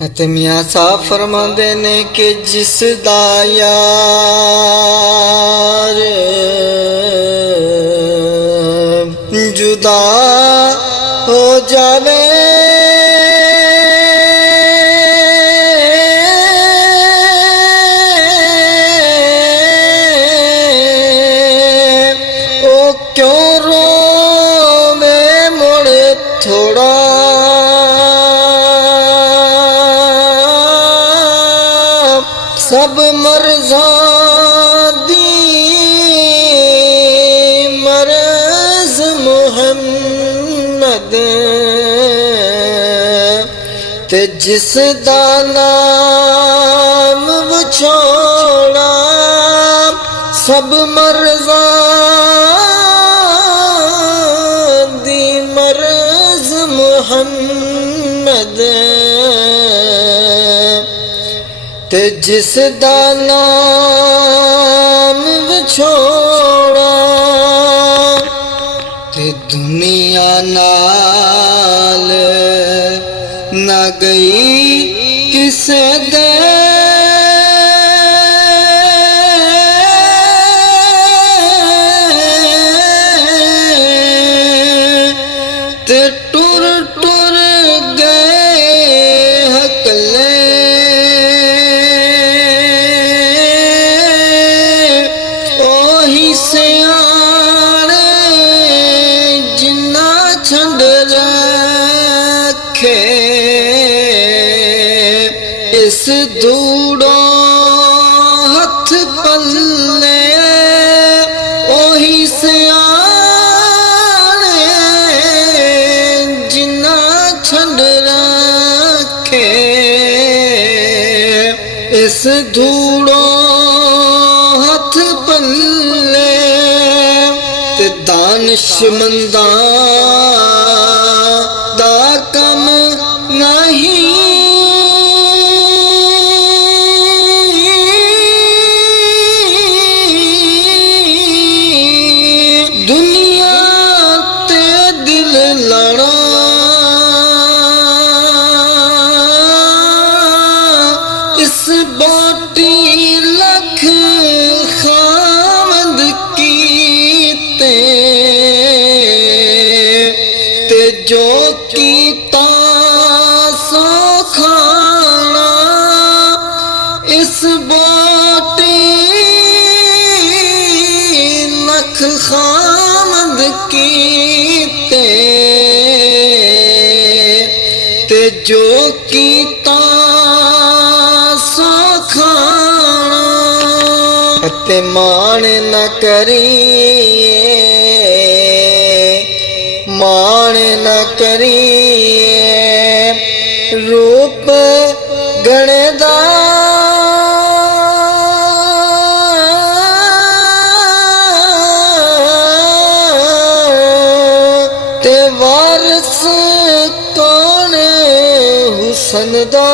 ਤੇ ਮੀਆਂ ਸਾਹਿਬ ਫਰਮਾਉਂਦੇ ਨੇ ਕਿ ਜਿਸ ਦਾ ਯਾਰ ਜੁਦਾ ਹੋ ਜਾਵੇ ਉਹ ਕਿਉਂ ਰੋਵੇ ਮੁੜ ਥੋੜਾ सब मर्ज़ां दी मर्ज़ मुहम्मद ते जिस दा नाम विछोड़ा सब मर्ज़ां दी मर्ज़ मुहम्मद ते जिस दा नाम विछोड़ा ते दुनिया नाल ना गई किसे दे ते टुर टुर गए हकले छंड रखे इस धूड़ो हथ पल्ले ओही सियाने जिन्ना छंड रखे इस धूड़ो हथ पल्ले ते दानिशमंदां दा कम नहीं दुनिया ते दिल लड़ा इस बाटी लख खामद कीते ते जो कीता सो खाना इस बाटी लख खामद कीते ते जो कीता सो खाना ते मान न करिए मान न करिए रूप गणदा ते वारस कौन हुसन दा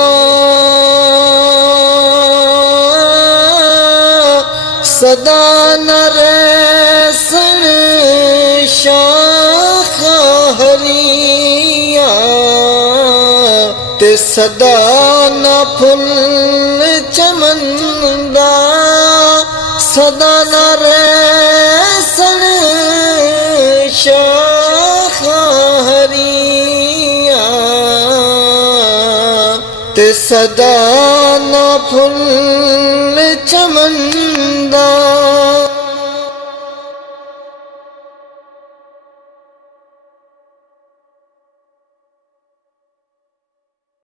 सदा न रहसन शाख हरिया ते सदा न फुल चमनदा सदा न रहसन शाख हरिया ते सदा न फुल चमनदा